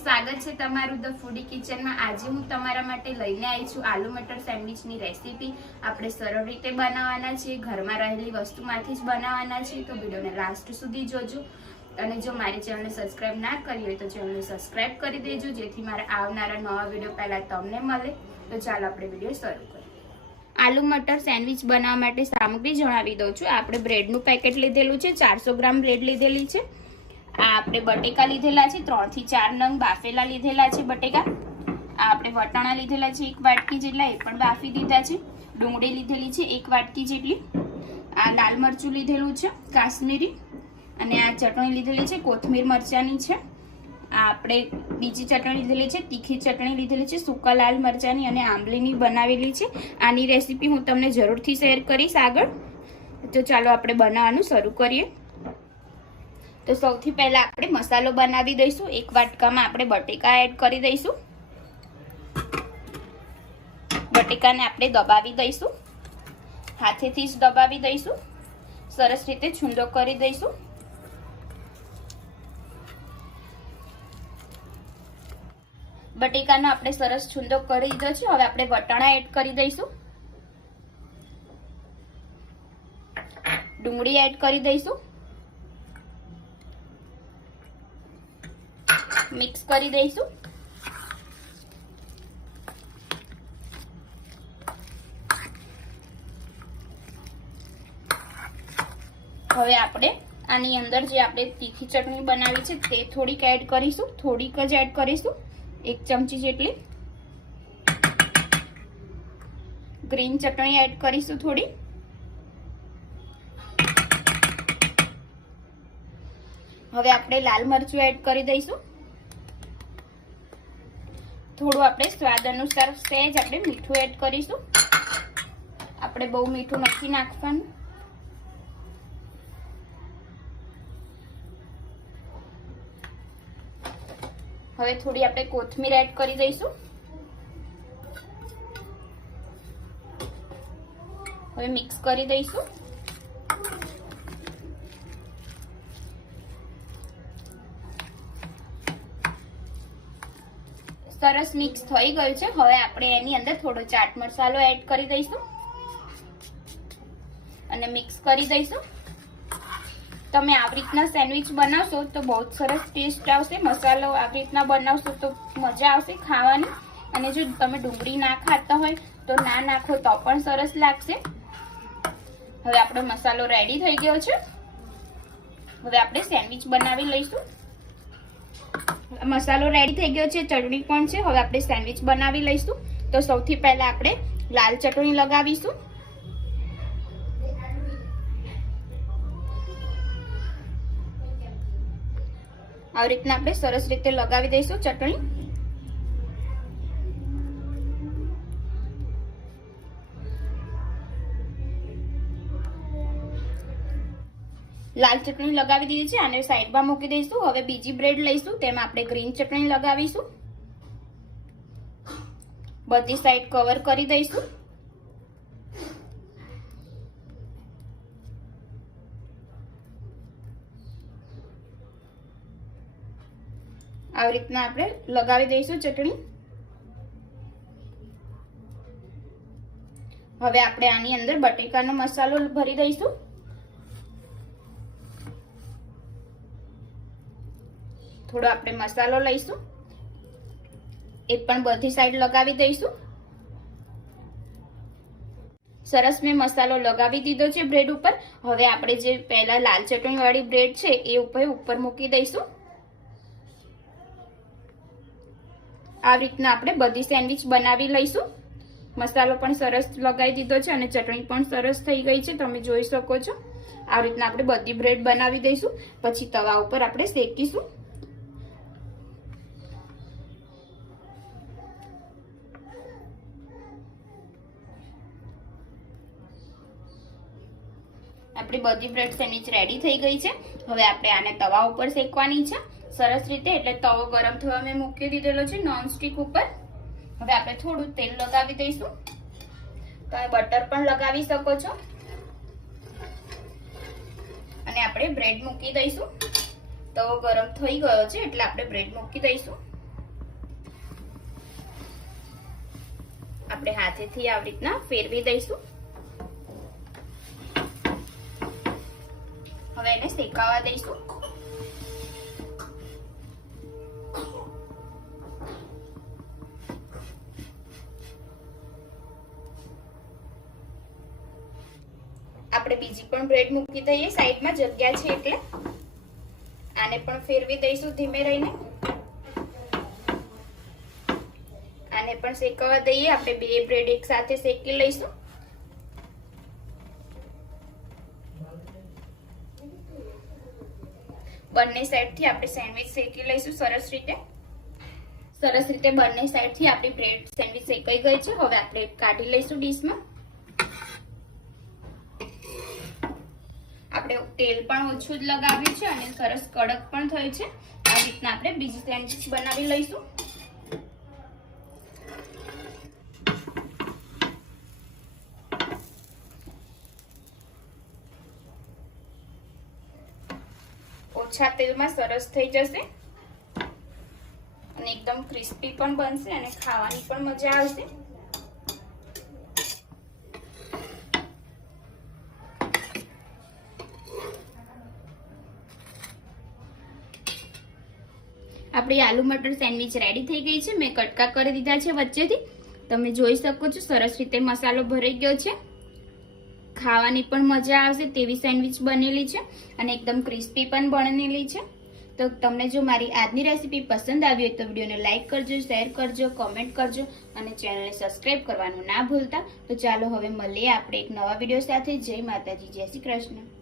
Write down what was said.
સ્વાગત છે તમારું ધ ફૂડી કિચનમાં। આજે હું તમારા માટે લઈને આવી છું આલુ મટર સેન્ડવિચની રેસીપી। આપણે સરળ રીતે બનાવવાના છે, ઘરમાં રહેલી વસ્તુમાંથી જ બનાવવાના છે, તો વિડિયોને લાસ્ટ સુધી જોજો। અને જો મારી ચેનલને સબસ્ક્રાઇબ ના કરી હોય તો ચેનલને સબસ્ક્રાઇબ કરી દેજો, જેથી મારા આવનારા નવા વિડિયો પહેલા તમને મળે। તો ચાલો આપણે વિડિયો શરૂ કરીએ। આલુ મટર સેન્ડવિચ બનાવવા માટે સામગ્રી જણાવી દઉં છું। આપણે બ્રેડનું પેકેટ લીધેલું છે, 400 ગ્રામ બ્રેડ લીધેલી છે। આ આપણે બટેકા લીધેલા છે, 3 થી 4 નંગ બાફેલા લીધેલા છે બટેકા। આ આપણે વટાણા લીધેલા છે 1 વાટકી જેટલા, એ પણ બાફી દીધા છે। ડુંગળી લીધેલી છે 1 વાટકી જેટલી। આ લાલ મરચું લીધેલું છે કાશ્મીરી, અને આ ચટણી લીધેલી છે કોથમીર મરચાની છે। આ આપણે બીજી ચટણી લીધેલી છે, તીખી ચટણી લીધેલી છે સૂકા લાલ મરચાની અને આંબલીની બનાવેલી છે। આની રેસીપી હું તમને જરૂરથી શેર કરીશ આગળ। તો ચાલો આપણે બનાવવાનું શરૂ કરીએ। તો સૌથી પહેલા આપણે મસાલો બનાવી દઈશું। 1 વાટકામાં આપણે બટેકા એડ કરી દઈશું। બટેકાને આપણે દબાવી દઈશું, હાથેથી જ દબાવી દઈશું, સરસ રીતે છૂંદો કરી દઈશું। બટેકાનો આપણે સરસ છૂંદો કરી દીધો છે। હવે આપણે વટાણા એડ કરી દઈશું, ડુંગળી એડ કરી દઈશું, મિક્સ કરી દઈશું। હવે આપણે આની અંદર જે આપણે તીખી ચટણી બનાવી છે તે થોડીક એડ કરીશું, થોડીક જ એડ કરીશું, 1 ચમચી જેટલી। ગ્રીન ચટણી એડ કરીશું થોડી। હવે આપણે લાલ મરચું એડ કરી દઈશું, થોડું આપણે સ્વાદ અનુસાર સહેજ આપણે મીઠું એડ કરીશું। આપણે બહુ મીઠું નથી નાખવાનું। હવે થોડી આપણે કોથમીર એડ કરી દઈશું। હવે મિક્સ કરી દઈશું। સરસ મિક્સ થઈ ગયું છે। હવે આપણે એની અંદર થોડો ચાટ મસાલો એડ કરી દઈશું અને મિક્સ કરી દઈશું। તમે આવી રીતના સેન્ડવિચ બનાવશો તો બહુ સરસ ટેસ્ટ આવશે। મસાલો આવી રીતના બનાવશો તો મજા આવશે ખાવાની। અને જો તમે ડુંગળી ના ખાતા હોય તો ના નાખો તો પણ સરસ લાગશે। હવે આપણો મસાલો રેડી થઈ ગયો છે। હવે આપણે સેન્ડવિચ બનાવી લઈશું। મસાલો રેડી થઈ ગયો છે, ચટણી પણ છે। હવે આપણે સેન્ડવિચ બનાવી લઈશું। તો સૌથી પહેલા આપણે લાલ ચટણી લગાવીશું। આવી રીતના આપણે સરસ રીતે લગાવી દઈશું ચટણી। લાલ ચટણી લગાવી દીધી છે, આને સાઈડમાં મૂકી દઈશું। હવે બીજી બ્રેડ લઈશું, તેમાં આપણે ગ્રીન ચટણી લગાવીશું, બધી સાઈડ કવર કરી દઈશું। આવી રીતના આપણે લગાવી દઈશું ચટણી। હવે આપણે આની અંદર બટેકાનો મસાલો ભરી દઈશું। થોડો આપણે મસાલો લઈશું, એ પણ બધી સાઈડ લગાવી દઈશું। સરસ મેં મસાલો લગાવી દીધો છે બ્રેડ ઉપર। હવે આપણે જે પહેલા લાલ ચટણી વાળી બ્રેડ છે એ ઉપર મૂકી દઈશું। આવી રીતના આપણે બધી સેન્ડવિચ બનાવી લઈશું। મસાલો પણ સરસ લગાવી દીધો છે અને ચટણી પણ સરસ થઈ ગઈ છે, તમે જોઈ શકો છો। આવી રીતના આપણે બધી બ્રેડ બનાવી દઈશું, પછી તવા ઉપર આપણે શેકીશું। આપણી બધી બ્રેડ સેન્ડવિચ રેડી થઈ ગઈ છે। હવે આપણે આને તવા ઉપર શેકવાની છે સરસ રીતે। એટલે તવો ગરમ થવા મેં મૂકી દીધેલો છે નોન સ્ટિક ઉપર। હવે આપણે થોડું તેલ લગાવી દઈશું, તમે બટર પણ લગાવી શકો છો। અને આપણે બ્રેડ મૂકી દઈશું। તવો ગરમ થઈ ગયો છે એટલે આપણે બ્રેડ મૂકી દઈશું। આપણે હાથેથી આવી રીતના ફેરવી દઈશું. હવે એને શેકાવા દઈશું. આપણે બીજી પણ બ્રેડ મૂકી દઈએ સાઈડમાં, જગ્યા છે એટલે. આને પણ ફેરવી દઈશું ધીમે રહીને. આને પણ શેકવા દઈએ. આપણે બે બ્રેડ એક સાથે શેકી લઈશું. બંને સાઈડથી આપણે સેન્ડવિચ શેકી લઈશું સરસ રીતે. સરસ રીતે બંને સાઈડથી આપણી બ્રેડ સેન્ડવિચ શેકાઈ ગઈ છે. હવે આપણે કાઢી લઈશું ડીશમાં. આપણે તેલ પણ ઓછું જ લગાવ્યું છે અને સરસ કડક પણ થયું છે. આ રીતના આપણે બીજી સેન્ડવિચ બનાવી લઈશું. ઓછા તેલમાં સરસ થઈ જશે અને એકદમ ક્રિસ્પી પણ બનશે અને ખાવાની પણ મજા આવશે. આપણી આલુ મટર સેન્ડવિચ રેડી થઈ ગઈ છે. મેં કટકા કરી દીધા છે વચ્ચેથી. તમે જોઈ શકો છો સરસ રીતે મસાલો ભરાઈ ગયો છે. ખાવાની પણ મજા આવશે તેવી સેન્ડવિચ બનેલી છે અને એકદમ ક્રિસ્પી પણ બનેલી છે. તો તમને જો મારી આજની રેસીપી પસંદ આવી હોય તો વિડીયોને લાઈક કરજો, શેર કરજો, કોમેન્ટ કરજો અને ચેનલને સબસ્ક્રાઇબ કરવાનું ના ભૂલતા. તો ચાલો હવે મળીએ આપણે એક નવા વિડીયો સાથે. જય માતાજી, જય શ્રી કૃષ્ણ.